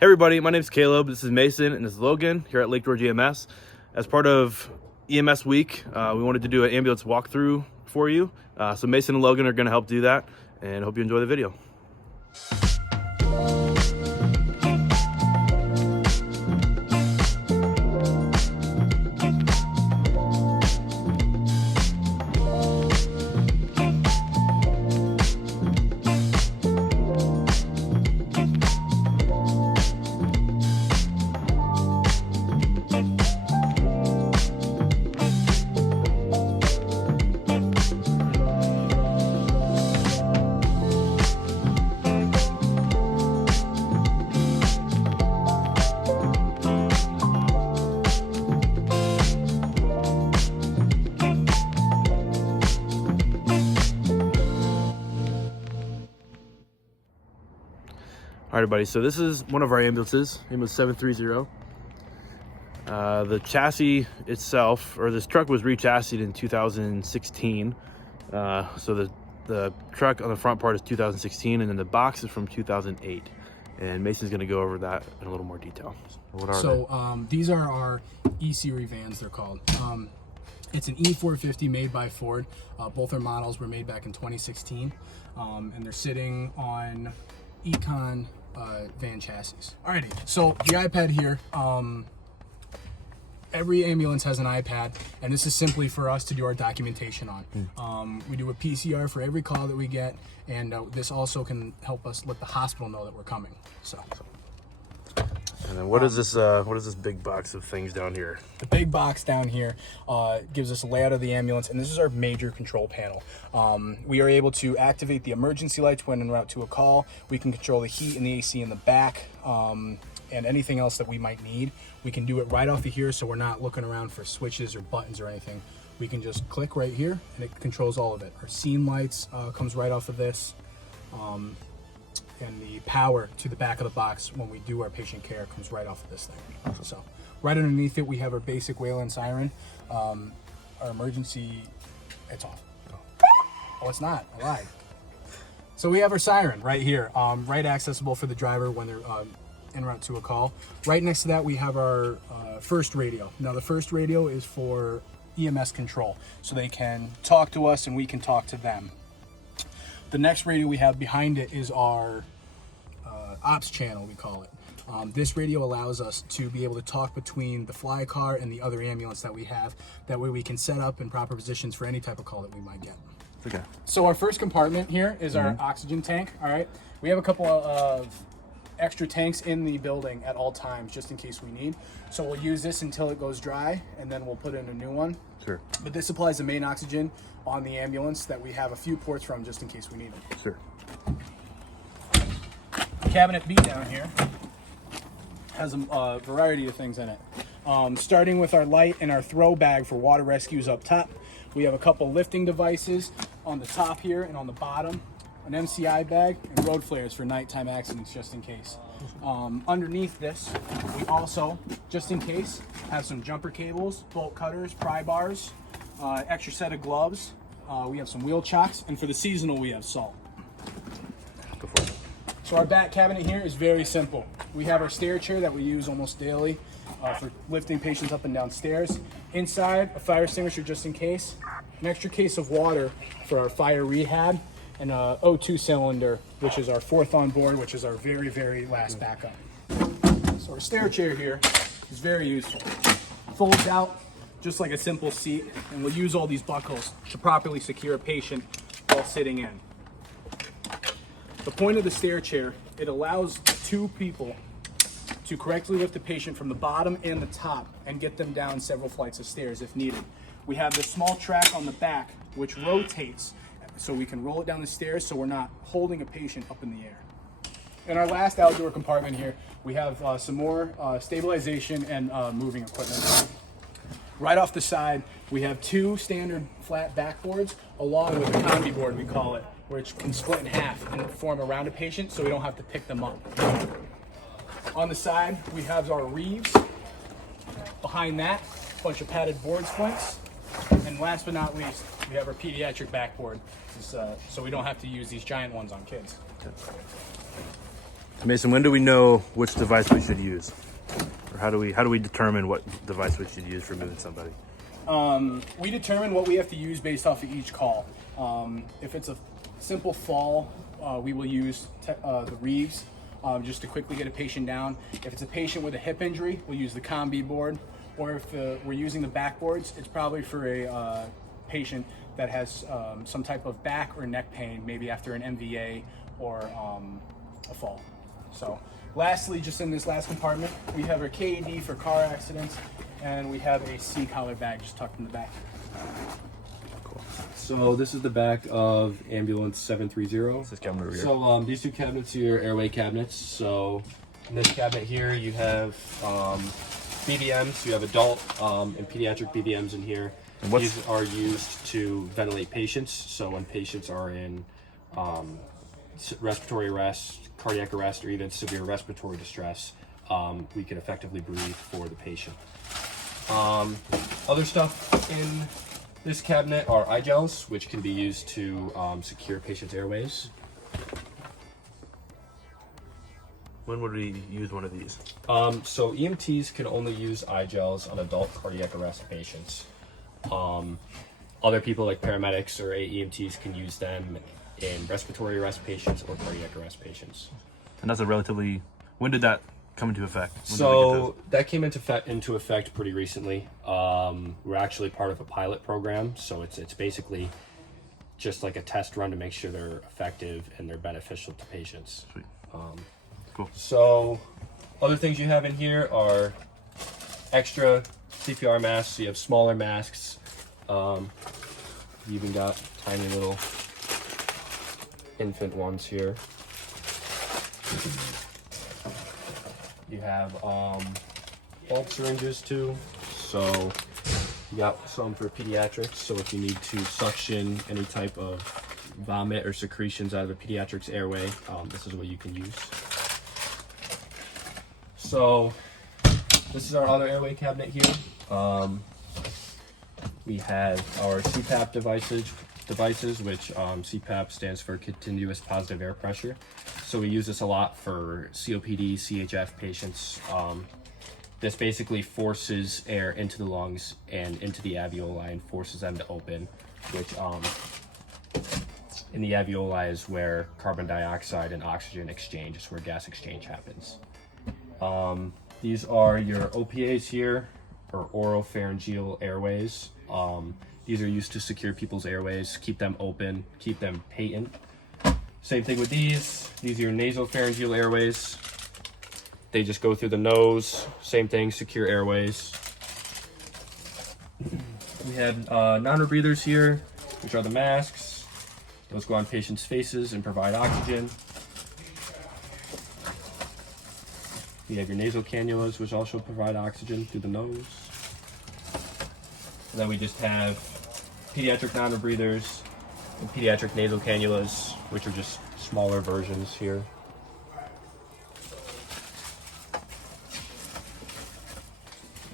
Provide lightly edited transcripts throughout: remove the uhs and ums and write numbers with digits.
Hey everybody, my name is Caleb, this is Mason, and this is Logan here at Lake George EMS. As part of EMS week, we wanted to do an ambulance walkthrough for you. So Mason and Logan are going to help do that, and hope you enjoy the video. All right, everybody, so this is one of our ambulances, ambulance 730. The chassis itself, or this truck was re-chassised in 2016. So the truck on the front part is 2016, and then the box is from 2008. And Mason's gonna go over that in a little more detail. What are they? These are our E-Series vans, they're called. It's an E450 made by Ford. Both our models were made back in 2016, and they're sitting on Decon van chassis. Alrighty, so the iPad here, every ambulance has an iPad, and this is simply for us to do our documentation on. We do a PCR for every call that we get, and this also can help us let the hospital know that we're coming. And then what is this big box of things down here? The big box down here gives us a layout of the ambulance, and this is our major control panel. We are able to activate the emergency lights when en route to a call. We can control the heat and the AC in the back, and anything else that we might need. We can do it right off of here, so we're not looking around for switches or buttons or anything. We can just click right here, and it controls all of it. Our scene lights comes right off of this. And the power to the back of the box when we do our patient care comes right off of this thing. So right underneath it, we have our basic wail and siren. Our emergency, it's off. Oh, it's not, I lied. So we have our siren right here, right accessible for the driver when they're en route to a call. Right next to that, we have our first radio. Now the first radio is for EMS control, so they can talk to us and we can talk to them. The next radio we have behind it is our ops channel, we call it. This radio allows us to be able to talk between the fly car and the other ambulance that we have. That way we can set up in proper positions for any type of call that we might get. Okay. So our first compartment here is our oxygen tank, all right? We have a couple of extra tanks in the building at all times, just in case we need. So we'll use this until it goes dry, and then we'll put in a new one. Sure. But this supplies the main oxygen on the ambulance that we have a few ports from just in case we need it. Sure. Cabinet B down here has a variety of things in it. Starting with our light and our throw bag for water rescues up top. We have a couple lifting devices on the top here and on the bottom. An MCI bag and road flares for nighttime accidents just in case. Underneath this, we also, just in case, have some jumper cables, bolt cutters, pry bars, extra set of gloves. We have some wheel chocks, and for the seasonal, we have salt. So our back cabinet here is very simple. We have our stair chair that we use almost daily for lifting patients up and down stairs. Inside, a fire extinguisher just in case, an extra case of water for our fire rehab, and a O2 cylinder, which is our fourth on board, which is our very, very last backup. So our stair chair here is very useful. Folds out just like a simple seat, and we'll use all these buckles to properly secure a patient while sitting in. The point of the stair chair, it allows two people to correctly lift the patient from the bottom and the top and get them down several flights of stairs if needed. We have this small track on the back which rotates so we can roll it down the stairs so we're not holding a patient up in the air. In our last outdoor compartment here, we have some more stabilization and moving equipment. Right off the side, we have two standard flat backboards along with a combi board, we call it, which can split in half and form around a patient so we don't have to pick them up. On the side, we have our reeves. Behind that, a bunch of padded board splints. And last but not least, we have our pediatric backboard, so we don't have to use these giant ones on kids. Mason, when do we know which device we should use? Or how do we determine what device we should use for moving somebody? We determine what we have to use based off of each call. If it's a simple fall, we will use the Reeves just to quickly get a patient down. If it's a patient with a hip injury, we'll use the combi board. Or if we're using the backboards, it's probably for a patient that has some type of back or neck pain, maybe after an MVA or a fall. So lastly, just in this last compartment, we have our KED for car accidents, and we have a C-collar bag just tucked in the back. Cool. So this is the back of ambulance 730. This cabinet over here. So these two cabinets here are Airway cabinets. So in this cabinet here, you have BVMs. You have adult and pediatric BVMs in here. And these are used to ventilate patients. So when patients are in respiratory arrest, cardiac arrest, or even severe respiratory distress, we can effectively breathe for the patient. Other stuff in this cabinet are eye gels, which can be used to secure patients' airways. When would we use one of these? So EMTs can only use eye gels on adult cardiac arrest patients. Other people like paramedics or AEMTs can use them in respiratory arrest patients or cardiac arrest patients. And that's a relatively, when did that come into effect? So that came into effect pretty recently. We're actually part of a pilot program, so it's basically just like a test run to make sure they're effective and they're beneficial to patients. Sweet. Cool. So other things you have in here are extra CPR masks. So you have smaller masks. You even got tiny little infant ones here. You have bulk syringes too. So you got some for pediatrics. So if you need to suction any type of vomit or secretions out of a pediatric's airway, this is what you can use. So this is our other airway cabinet here. We have our CPAP devices, which CPAP stands for continuous positive air pressure. So we use this a lot for COPD, CHF patients. This basically forces air into the lungs and into the alveoli and forces them to open, which in the alveoli is where carbon dioxide and oxygen exchange, is where gas exchange happens. These are your OPAs here, or oropharyngeal airways. These are used to secure people's airways, keep them open, keep them patent. Same thing with these. These are your nasopharyngeal airways. They just go through the nose. Same thing, secure airways. We have non-rebreathers here, which are the masks. Those go on patients' faces and provide oxygen. You have your nasal cannulas, which also provide oxygen through the nose. And then we just have pediatric non-rebreathers and pediatric nasal cannulas, which are just smaller versions here.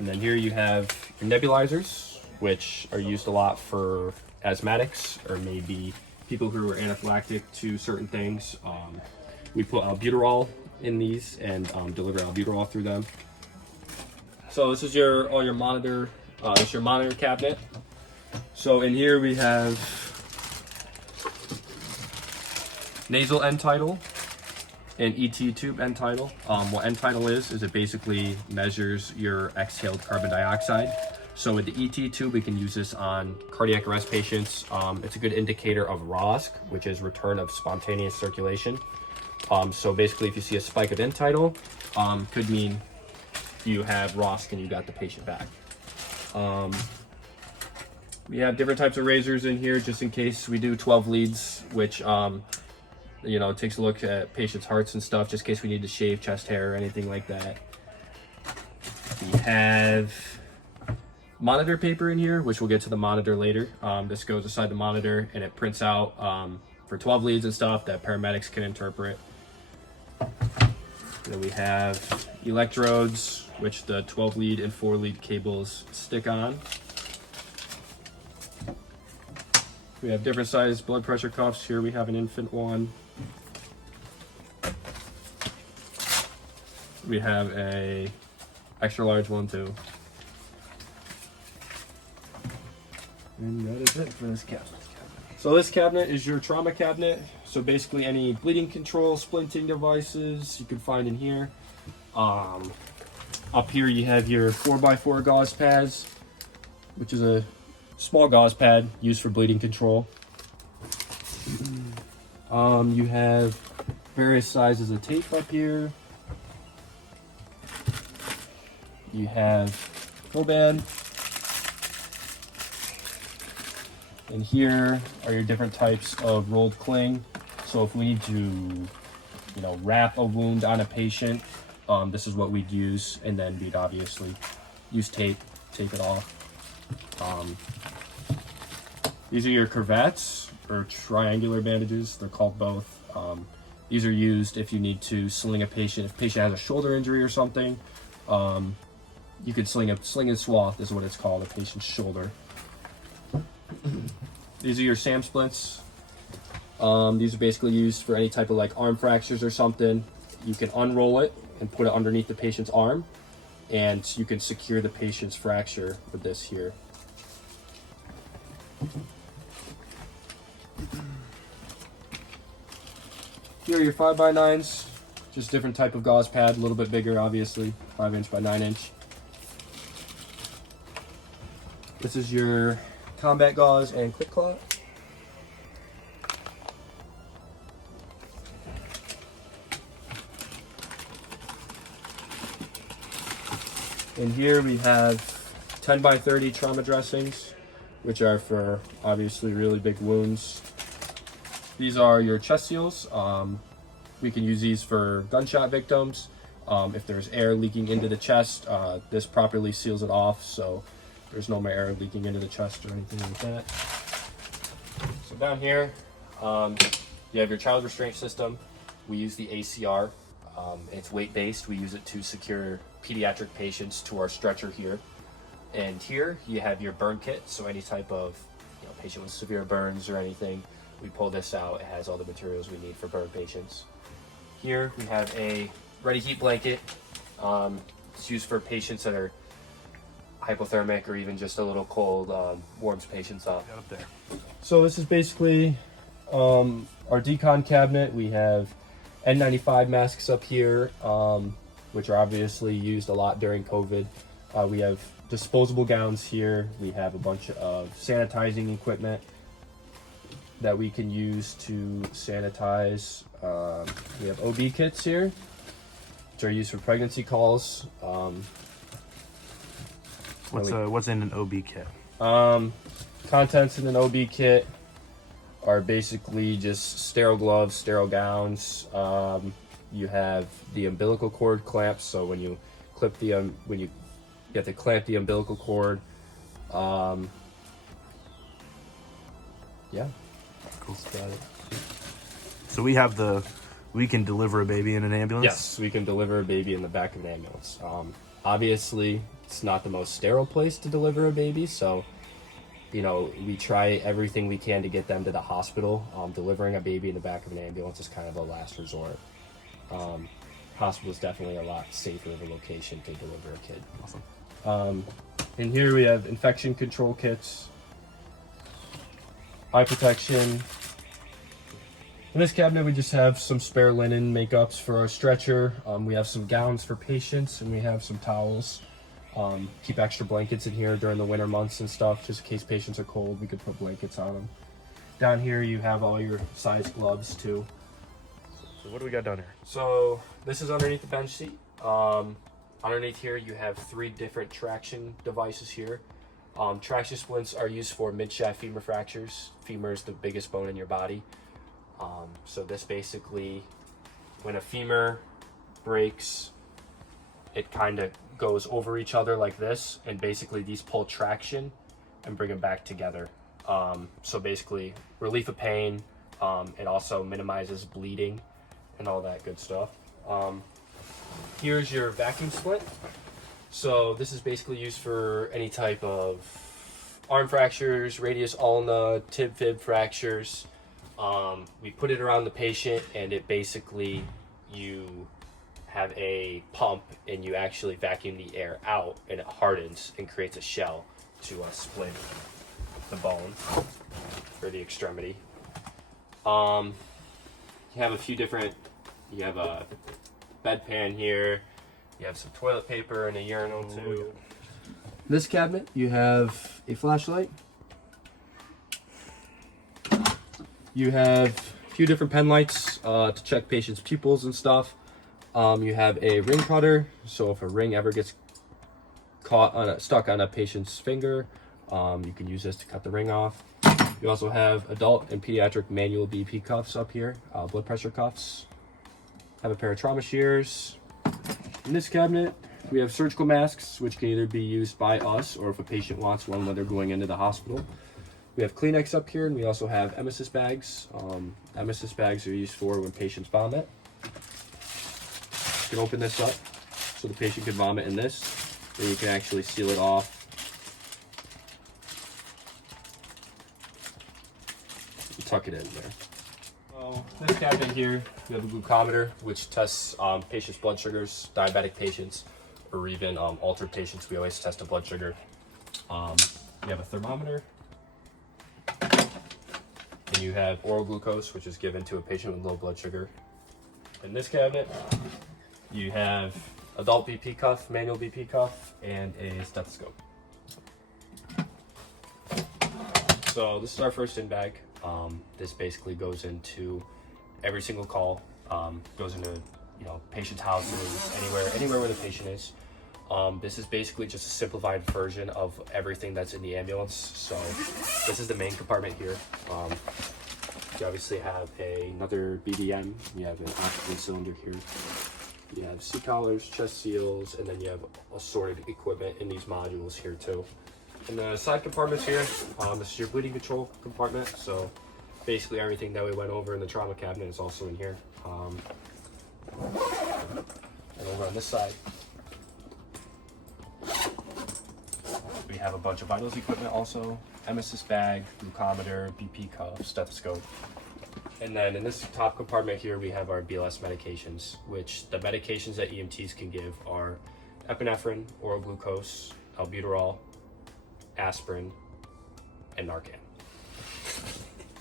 And then here you have your nebulizers, which are used a lot for asthmatics or maybe people who are anaphylactic to certain things. We put albuterol in these and deliver albuterol through them. So this is your monitor. This is your monitor cabinet. So in here we have nasal end tidal and ET tube end tidal. What end tidal is it basically measures your exhaled carbon dioxide. So with the ET tube, we can use this on cardiac arrest patients. It's a good indicator of ROSC, which is return of spontaneous circulation. So basically, if you see a spike of end tidal, could mean you have ROSC and you got the patient back. We have different types of razors in here, just in case. We do 12 leads, which takes a look at patients' hearts and stuff, just in case we need to shave chest hair or anything like that. We have monitor paper in here, which we'll get to the monitor later. This goes inside the monitor and it prints out for 12 leads and stuff that paramedics can interpret. Then we have electrodes, which the 12 lead and 4 lead cables stick on. We have different size blood pressure cuffs. Here we have an infant one. we have a extra large one too. And that is it for this cabinet. So this cabinet is your trauma cabinet. So basically any bleeding control, splinting devices you can find in here. Up here you have your 4x4 gauze pads, which is a small gauze pad used for bleeding control. You have various sizes of tape up here. You have Coban. And here are your different types of rolled cling. So if we need to, wrap a wound on a patient, this is what we'd use, and then we'd obviously use tape it off. These are your crevettes or triangular bandages. They're called both. These are used if you need to sling a patient. If a patient has a shoulder injury or something, you could sling and swath is what it's called, a patient's shoulder. These are your SAM splints. These are basically used for any type of arm fractures or something. You can unroll it and put it underneath the patient's arm, and you can secure the patient's fracture with this here. Here are your 5x9s, just different type of gauze pad, a little bit bigger obviously, 5" by 9". This is your combat gauze and clip clot. And here we have 10x30 trauma dressings, which are for obviously really big wounds. These are your chest seals. We can use these for gunshot victims. If there's air leaking into the chest, this properly seals it off, so there's no more air leaking into the chest or anything like that. So down here, you have your child restraint system. We use the ACR. It's weight-based. We use it to secure pediatric patients to our stretcher here. And here you have your burn kit. So any type of patient with severe burns or anything, we pull this out. It has all the materials we need for burn patients. Here we have a ready heat blanket. It's used for patients that are hypothermic or even just a little cold, warms patients up. Got up there. So this is basically our Decon cabinet. We have N95 masks up here, which are obviously used a lot during COVID. We have disposable gowns here. We have a bunch of sanitizing equipment that we can use to sanitize. We have OB kits here, which are used for pregnancy calls. What's in an OB kit? Contents in an OB kit are basically just sterile gloves, sterile gowns. You have the umbilical cord clamps, so when you clip the you have to clamp the umbilical cord. Yeah, Cool. Got it. So we can deliver a baby in an ambulance? yes, we can deliver a baby in the back of an ambulance. Obviously, it's not the most sterile place to deliver a baby, so we try everything we can to get them to the hospital. Delivering a baby in the back of an ambulance is kind of a last resort. Hospital is definitely a lot safer of a location to deliver a kid. Awesome. And here we have infection control kits, eye protection. In this cabinet, we just have some spare linen makeups for our stretcher. We have some gowns for patients, and we have some towels. Keep extra blankets in here during the winter months and stuff, just in case patients are cold. We could put blankets on them. Down here, you have all your size gloves too. So what do we got down here? So this is underneath the bench seat. Underneath here, you have 3 different traction devices here. Traction splints are used for mid-shaft femur fractures. Femur is the biggest bone in your body. So this basically, when a femur breaks, it kind of goes over each other like this, and basically these pull traction and bring them back together. So basically, relief of pain. It also minimizes bleeding and all that good stuff. Here's your vacuum splint. So this is basically used for any type of arm fractures, radius ulna, tib fib fractures. We put it around the patient, and it basically, you have a pump, and you actually vacuum the air out, and it hardens and creates a shell to split the bone for the extremity. You have a few different, you have a bedpan here, you have some toilet paper and a urinal too. This cabinet, you have a flashlight. You have a few different pen lights to check patients' pupils and stuff. You have a ring cutter, so if a ring ever gets caught stuck on a patient's finger, you can use this to cut the ring off. You also have adult and pediatric manual BP cuffs up here, blood pressure cuffs. Have a pair of trauma shears. In this cabinet, we have surgical masks, which can either be used by us or if a patient wants one when they're going into the hospital. We have Kleenex up here, and we also have emesis bags. Emesis bags are used for when patients vomit. You can open this up so the patient can vomit in this. Then you can actually seal it off. And tuck it in there. So this cabinet here, we have a glucometer, which tests patients' blood sugars, diabetic patients, or even altered patients. We always test a blood sugar. We have a thermometer. And you have oral glucose, which is given to a patient with low blood sugar. In this cabinet, you have adult BP cuff, manual BP cuff, and a stethoscope. So this is our first in bag. This basically goes into every single call, goes into patients' houses, anywhere where the patient is. This is basically just a simplified version of everything that's in the ambulance. So this is the main compartment here. You obviously have another BDM, you have an oxygen cylinder here, you have C-collars, chest seals, and then you have assorted equipment in these modules here too. In the side compartments here, this is your bleeding control compartment. So basically everything that we went over in the trauma cabinet is also in here. And over on this side, we have a bunch of vitals equipment also, emesis bag, glucometer, BP cuff, stethoscope. And then in this top compartment here, we have our BLS medications, which the medications that EMTs can give are epinephrine, oral glucose, albuterol, aspirin, and Narcan.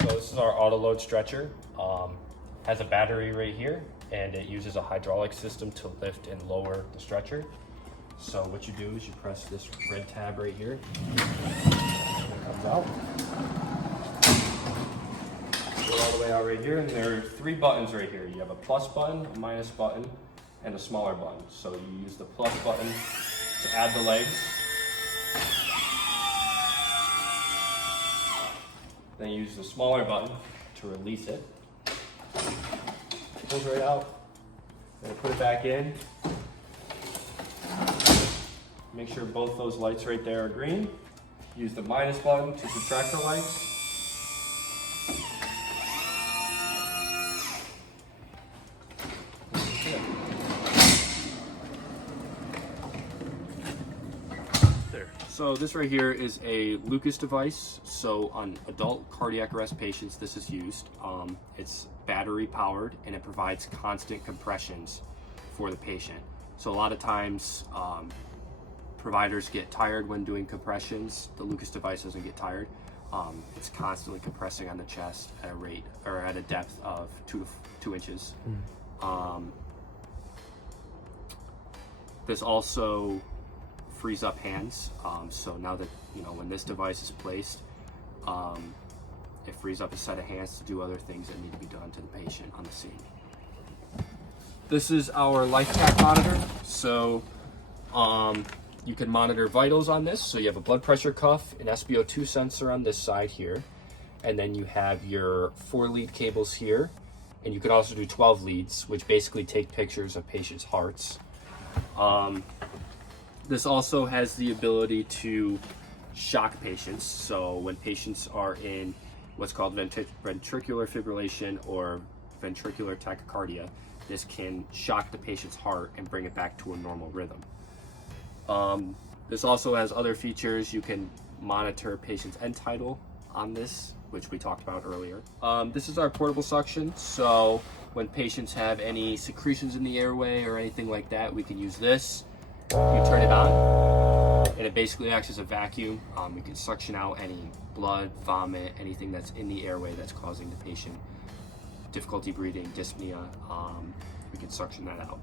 So this is our auto load stretcher. Has a battery right here, and it uses a hydraulic system to lift and lower the stretcher. So what you do is you press this red tab right here, and it comes out. Go all the way out right here, and there are 3 buttons right here. You have a plus button, a minus button, and a smaller button. So you use the plus button to add the legs. Then you use the smaller button to release it. Pulls right out. Then put it back in. Make sure both those lights right there are green. Use the minus button to subtract the lights. So this right here is a Lucas device. So on adult cardiac arrest patients, this is used. It's battery powered, and it provides constant compressions for the patient. So a lot of times providers get tired when doing compressions. The Lucas device doesn't get tired. It's constantly compressing on the chest at a rate or at a depth of 2 inches. This also frees up hands. So now that, when this device is placed, it frees up a set of hands to do other things that need to be done to the patient on the scene. This is our LifeTac monitor. So you can monitor vitals on this. So you have a blood pressure cuff, an SpO2 sensor on this side here, and then you have your 4 lead cables here, and you can also do 12 leads, which basically take pictures of patients' hearts. This also has the ability to shock patients. So when patients are in what's called ventricular fibrillation or ventricular tachycardia, this can shock the patient's heart and bring it back to a normal rhythm. This also has other features. You can monitor patient's end tidal on this, which we talked about earlier. This is our portable suction. So When patients have any secretions in the airway or anything like that, we can use this. You turn it on, and it basically acts as a vacuum. We can suction out any blood, vomit, anything that's in the airway that's causing the patient difficulty breathing, dyspnea. We can suction that out.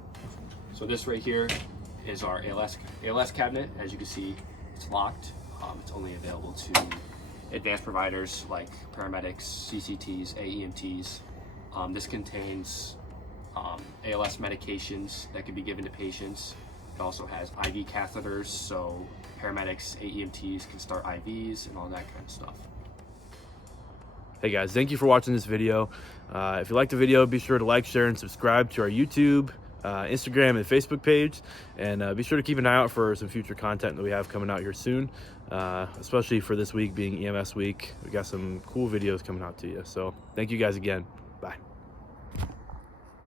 So this right here is our ALS cabinet. As you can see, it's locked. It's only available to advanced providers like paramedics, CCTs, AEMTs. This contains ALS medications that can be given to patients. It also has IV catheters, so paramedics, AEMTs can start IVs and all that kind of stuff. Hey guys, thank you for watching this video. If you liked the video, be sure to like, share, and subscribe to our YouTube, Instagram, and Facebook page. And be sure to keep an eye out for some future content that we have coming out here soon, especially for this week being EMS week. We got some cool videos coming out to you. So thank you guys again. Bye.